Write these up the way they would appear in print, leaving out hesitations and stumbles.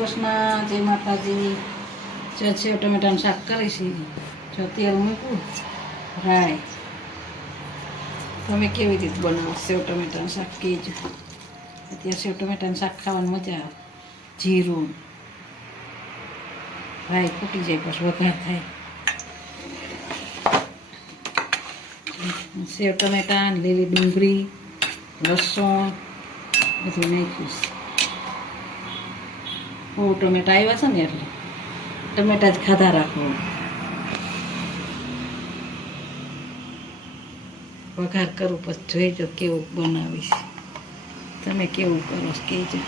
કૃષ્ણ, જય માતાજી. જો સેવ ટમેટાનું શાક કરીશી. જો તેલ મૂકું, રાય. તમે કેવી રીતે બનાવો સેવ ટમેટાનું શાક કહેજો. અત્યારે સેવ ટમેટાનું શાક ખાવાની મજા આવે. જીરું, રાઈ ફૂટી જાય પછી વઘાર થાય. સેવ ટમેટા, લીલી ડુંગળી, લસણ બધું નાખ્યું. બહુ ટમેટા આવ્યા છે ને એટલે ટમેટા જ ખાધા રાખો. વઘાર કરું પછી જોઈજો કેવું બનાવીશ. તમે કેવું કરો કહેજો.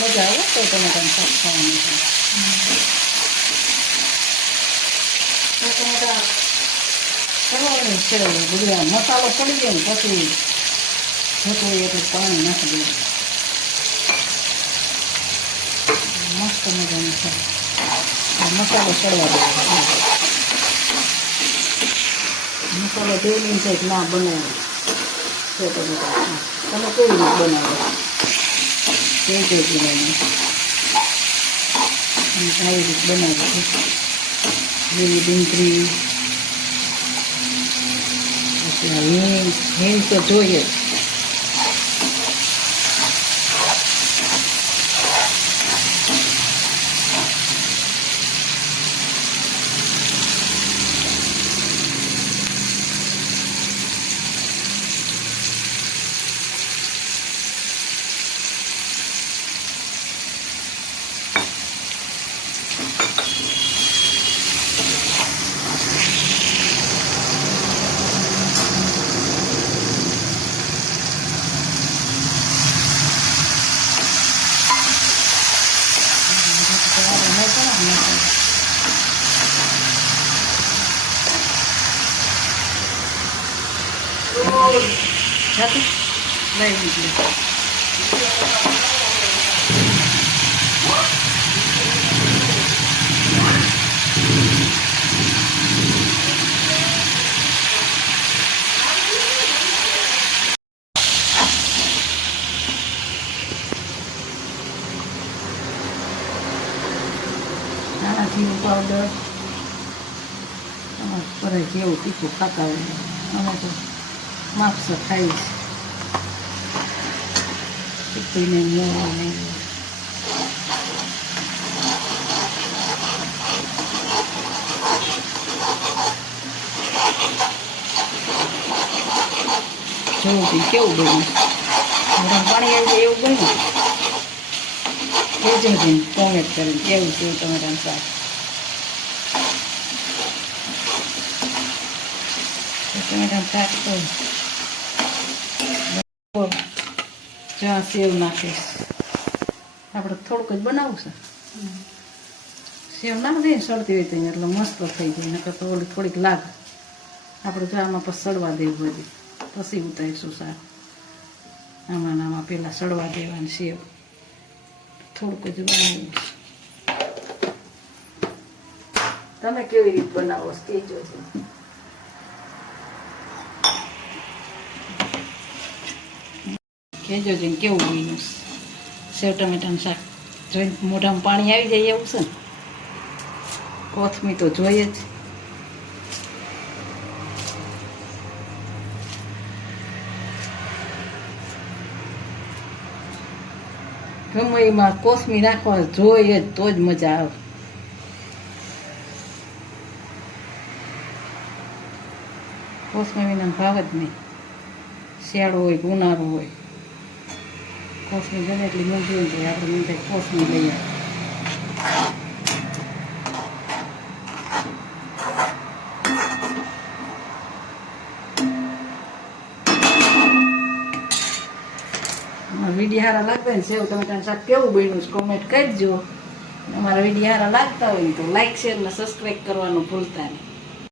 મજા આવે તો ટમેટાનું શાક ખાવાની છે. ટમેટા કરવાનું છે બધું. આ મસાલો પડી જાય ને પછી જતું એટલું પાણી નાખી દેવું. મસ્ત મજાનું છે. મસાલો ચડવા દેવો. મસાલો દેવી જાય ના બનાવે છે ટમેટા. તમે કેવી રીતે બનાવો કઈ રીતે આવી રીતે બનાવી છે. લીલી ડુંગળી, પછી હિંગ તો જોઈએ જ. જાતે લઈ લીધી. નાના જીરું પાવડર કરે જેવું તીખું ખાતા હોય અમે તો માપસર ખાઈશ. તીખીને મોને જોવું કેવું બન્યું. ગરમ પાણી આવી જાય એવું બન્યું. કહેજો જઈને કોમેન્ટ કરીને કેવું છે ટમેટાનું શાક. ટમેટાનું શાક તો જ્યાં સેવ નાખીશ. આપણે થોડુંક જ બનાવવું છે. સેવ નાખી દઈએ સળતી હોય તો એટલે મસ્ત થઈ જાય. નકર તો ઓલી થોડીક લાગે. આપણે જો આમાં પછી સડવા દેવું બધી પછી ઉતારીશું શાક. આમાં પહેલાં સડવા દેવાની સેવ થોડુંક જ બનાવીશ. તમે કેવી રીતે બનાવો કહેજો છો. કહેજો જઈને કેવું બન્યું સેવ ટમેટાનું શાક. જોઈને મોઢામાં પાણી આવી જાય એવું છે ને. કોથમીર તો જોઈએ જ. ગમે એમાં કોથમીર નાખવા જોઈએ જ તો જ મજા આવે. કોથમીર વિના ભાવ જ નહીં. શિયાળો હોય ઉનાળો હોય કોથમીર ગમે એટલી મોંઘી હોય તો આપણે મીઠાઈ કોથમીર લઈએ. વિડીયો સારા લાગતા હોય ને સેવ ટમેટાનું શાક કેવું બન્યું છે કોમેન્ટ કરજો. અમારા વિડીયો સારા લાગતા હોય ને તો લાઈક શેર અને સબસ્ક્રાઈબ કરવાનું ભૂલતા નહીં.